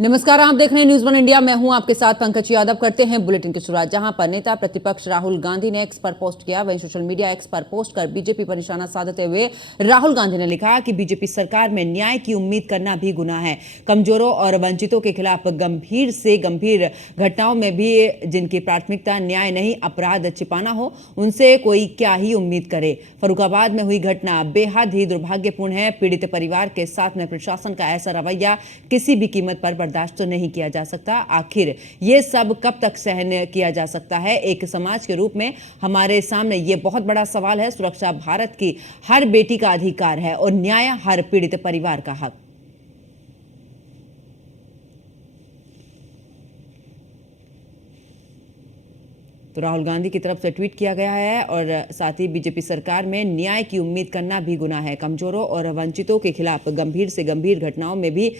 नमस्कार, आप देख रहे हैं न्यूज़ वन इंडिया। मैं हूं आपके साथ पंकज यादव। करते हैं बुलेटिन की शुरुआत, जहां पर नेता प्रतिपक्ष राहुल गांधी ने एक्स पर पोस्ट किया। वहीं सोशल मीडिया एक्स पर पोस्ट कर बीजेपी पर निशाना साधते हुए राहुल गांधी ने लिखा कि बीजेपी सरकार में न्याय की उम्मीद करना भी गुनाह है। कमजोरों और वंचितों के खिलाफ गंभीर से गंभीर घटनाओं में भी जिनकी प्राथमिकता न्याय नहीं अपराध छिपाना हो, उनसे कोई क्या ही उम्मीद करे। फर्रुखाबाद में हुई घटना बेहद ही दुर्भाग्यपूर्ण है। पीड़ित परिवार के साथ में प्रशासन का ऐसा रवैया किसी भी कीमत पर बर्दाश्त तो नहीं किया जा सकता। आखिर ये सब कब तक सहन किया जा सकता है? एक समाज के रूप में हमारे सामने ये बहुत बड़ा सवाल है। सुरक्षा भारत की हर बेटी का अधिकार है और न्याय हर पीड़ित परिवार का हक। तो राहुल गांधी की तरफ से ट्वीट किया गया है और साथ ही बीजेपी सरकार में न्याय की उम्मीद करना भी गुनाह है। कमजोरों और वंचितों के खिलाफ गंभीर से गंभीर घटनाओं में भी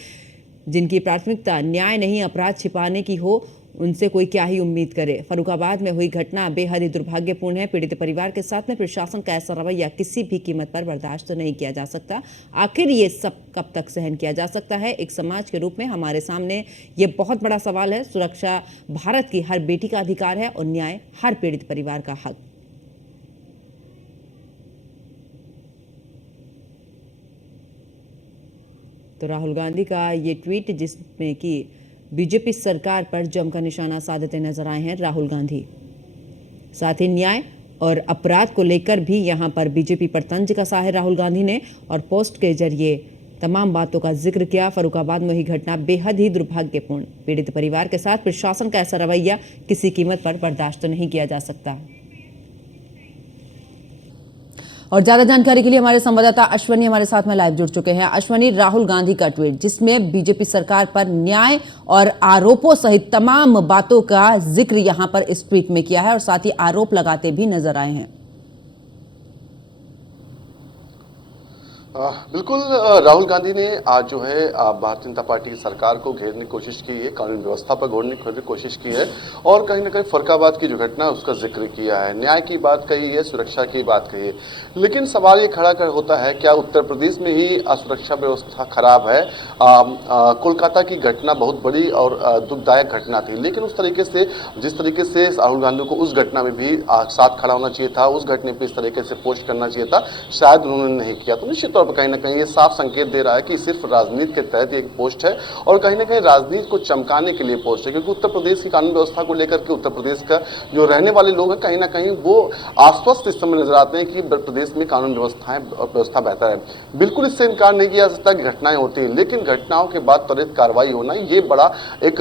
जिनकी प्राथमिकता न्याय नहीं अपराध छिपाने की हो, उनसे कोई क्या ही उम्मीद करे। फर्रुखाबाद में हुई घटना बेहद ही दुर्भाग्यपूर्ण है। पीड़ित परिवार के साथ में प्रशासन का ऐसा रवैया किसी भी कीमत पर बर्दाश्त तो नहीं किया जा सकता। आखिर ये सब कब तक सहन किया जा सकता है? एक समाज के रूप में हमारे सामने ये बहुत बड़ा सवाल है। सुरक्षा भारत की हर बेटी का अधिकार है और न्याय हर पीड़ित परिवार का हक। तो राहुल गांधी का ये ट्वीट, जिसमें कि बीजेपी सरकार पर जमकर निशाना साधते नजर आए हैं राहुल गांधी। साथ ही न्याय और अपराध को लेकर भी यहां पर बीजेपी पर तंज कसा है राहुल गांधी ने और पोस्ट के जरिए तमाम बातों का जिक्र किया। फर्रुखाबाद में हुई घटना बेहद ही दुर्भाग्यपूर्ण। पीड़ित परिवार के साथ प्रशासन का ऐसा रवैया किसी कीमत पर बर्दाश्त नहीं किया जा सकता। और ज्यादा जानकारी के लिए हमारे संवाददाता अश्वनी हमारे साथ में लाइव जुड़ चुके हैं। अश्वनी, राहुल गांधी का ट्वीट जिसमें बीजेपी सरकार पर न्याय और आरोपों सहित तमाम बातों का जिक्र यहां पर इस ट्वीट में किया है और साथ ही आरोप लगाते भी नजर आए हैं। बिल्कुल, राहुल गांधी ने आज जो है भारतीय जनता पार्टी की सरकार को घेरने की कोशिश की है, कानून व्यवस्था पर घेरने की कोशिश की है और कहीं ना कहीं फर्रुखाबाद की जो घटना है उसका जिक्र किया है। न्याय की बात कही है, सुरक्षा की बात कही है, लेकिन सवाल ये खड़ा होता है, क्या उत्तर प्रदेश में ही सुरक्षा व्यवस्था खराब है? कोलकाता की घटना बहुत बड़ी और दुखदायक घटना थी, लेकिन उस तरीके से जिस तरीके से राहुल गांधी को उस घटना में भी साथ खड़ा होना चाहिए था, उस घटना पर इस तरीके से पोस्ट करना चाहिए था, शायद उन्होंने नहीं किया। तो निश्चित तौर पर कहीं ना कहीं ये साफ संकेत दे रहा है कि सिर्फ राजनीति के तहत एक पोस्ट है और कहीं ना कहीं राजनीति को चमकाने के लिए पोस्ट है, क्योंकि उत्तर प्रदेश की कानून व्यवस्था को लेकर के उत्तर प्रदेश का जो रहने वाले लोग हैं कहीं ना कहीं वो आश्वस्त इस समय नजर आते हैं कि प्रदेश में कानून व्यवस्था बेहतर है। बिल्कुल इससे इनकार नहीं किया जा सकता कि घटनाएं होती हैं, लेकिन घटनाओं के बाद त्वरित कार्रवाई होना ये बड़ा एक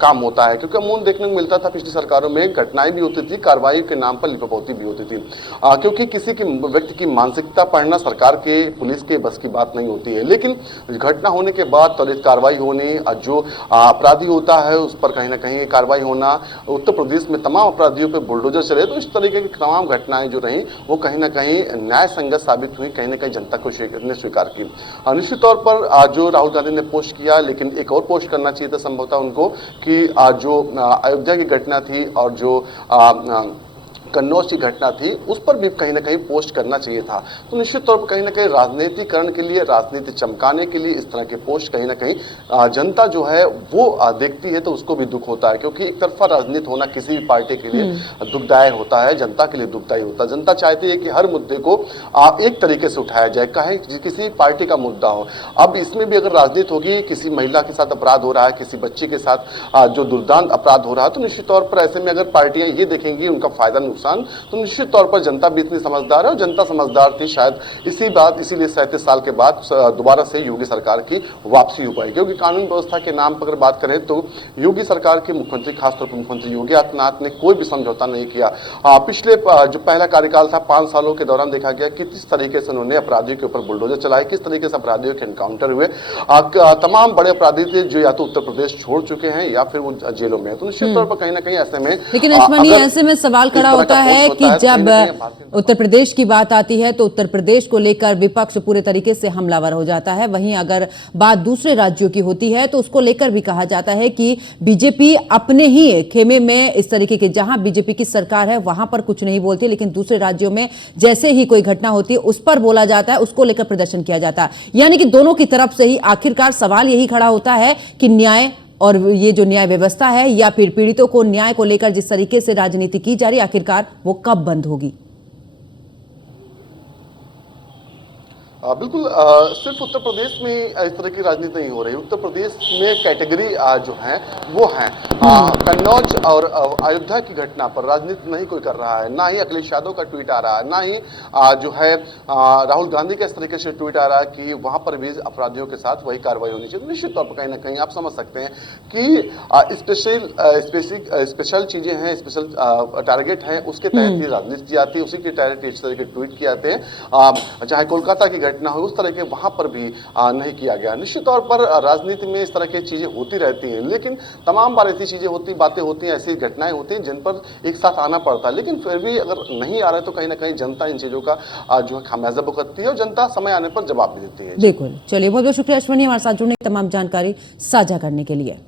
काम होता है, क्योंकि अमूमन देखने को मिलता था पिछली सरकारों में घटनाएं भी होती थी, कार्रवाई के नाम पर लिपापोती भी होती थी, क्योंकि किसी की व्यक्ति की मानसिकता पढ़ना सरकार के पुलिस के बस की बात नहीं होती है। लेकिन घटना होने के बाद त्वरित कार्रवाई होनी, जो अपराधी होता है उस पर कहीं ना कहीं कार्रवाई होना, उत्तर प्रदेश में तमाम अपराधियों पर बुलडोजर चले, तो इस तरीके की तमाम घटनाएं जो रहीं वो कहीं ना कहीं न्याय संगत साबित हुई, कहीं ना कहीं जनता को स्वीकार की। निश्चित तौर पर जो राहुल गांधी ने पोस्ट किया, लेकिन एक और पोस्ट करना चाहिए था संभवतः उनको कि जो अयोध्या की घटना थी और जो कन्नौज की घटना थी उस पर भी कहीं ना कहीं पोस्ट करना चाहिए था। तो निश्चित तौर पर कहीं ना कहीं राजनीतिकरण के लिए, राजनीति चमकाने के लिए इस तरह के पोस्ट कहीं ना कहीं जनता जो है वो देखती है तो उसको भी दुख होता है, क्योंकि एक तरफा राजनीति होना किसी भी पार्टी के लिए दुखदायक होता है, जनता के लिए दुखदायी होता है। जनता चाहती है कि हर मुद्दे को एक तरीके से उठाया जाए, चाहे किसी पार्टी का मुद्दा हो। अब इसमें भी अगर राजनीति होगी, किसी महिला के साथ अपराध हो रहा है, किसी बच्चे के साथ जो दुर्दांत अपराध हो रहा है, तो निश्चित तौर पर ऐसे में अगर पार्टियां ये देखेंगी उनका फायदा तो निश्चित तौर पर जनता भी इतनी समझदार है और जनता समझदार थी, शायद इसीलिए 37 साल के बाद दोबारा से योगी सरकार की वापसी हो पाई। क्योंकि कानून व्यवस्था के नाम पर अगर बात करें तो योगी सरकार के मुख्यमंत्री, खासतौर पर मुख्यमंत्री योगी आदित्यनाथ ने कोई भी समझौता नहीं किया। पिछले जो पहला कार्यकाल था 5 सालों के दौरान देखा गया कि किस तरीके से उन्होंने अपराधियों के ऊपर बुलडोजर चलाए, किस तरीके से अपराधियों के एनकाउंटर हुए। तमाम बड़े अपराधी थे जो या तो उत्तर प्रदेश छोड़ चुके हैं या फिर वो जेलों में है। तो निश्चित तौर पर कहीं ना कहीं ऐसे में, लेकिन ऐसे में सवाल खड़ा होता है कि जब उत्तर प्रदेश की बात आती है तो उत्तर प्रदेश को लेकर विपक्ष पूरे तरीके से हमलावर हो जाता है। वहीं अगर बात दूसरे राज्यों की होती है तो उसको लेकर भी कहा जाता है कि बीजेपी अपने ही खेमे में इस तरीके के, जहां बीजेपी की सरकार है वहां पर कुछ नहीं बोलती, लेकिन दूसरे राज्यों में जैसे ही कोई घटना होती है उस पर बोला जाता है, उसको लेकर प्रदर्शन किया जाता है। यानी कि दोनों की तरफ से ही आखिरकार सवाल यही खड़ा होता है कि न्याय और ये जो न्याय व्यवस्था है या फिर पीड़ितों को न्याय को लेकर जिस तरीके से राजनीति की जा रही, आखिरकार वो कब बंद होगी? बिल्कुल सिर्फ उत्तर प्रदेश में इस तरह की राजनीति नहीं हो रही। उत्तर प्रदेश में कैटेगरी जो है वो है कन्नौज और अयोध्या की घटना पर राजनीति नहीं कोई कर रहा है, ना ही अखिलेश यादव का ट्वीट आ रहा है, ना ही जो है राहुल गांधी का इस तरीके से ट्वीट आ रहा है कि वहां पर भी अपराधियों के साथ वही कार्रवाई होनी चाहिए। तो निश्चित तौर पर कहीं ना कहीं आप समझ सकते हैं कि स्पेशल चीजें हैं, स्पेशल टारगेट हैं, उसके तहत ही राजनीति की जाती है, उसी के तहत इस तरह के ट्वीट किए जाते हैं। चाहे कोलकाता की घटना हो, उस तरह के वहां पर भी नहीं किया गया। निश्चित तौर पर राजनीति में इस तरह की चीजें होती रहती हैं, लेकिन तमाम बार ऐसी चीजें होती, बातें होती हैं, ऐसी घटनाएं होती हैं जिन पर एक साथ आना पड़ता है। लेकिन फिर भी अगर नहीं आ रहा है तो कहीं ना कहीं जनता इन चीजों का जो है खामियाजा भुगतती है और जनता समय आने पर जवाब भी देती है। बिल्कुल, चलिए बहुत बहुत शुक्रिया अश्विनी हमारे साथ जुड़ने की, तमाम जानकारी साझा करने के लिए।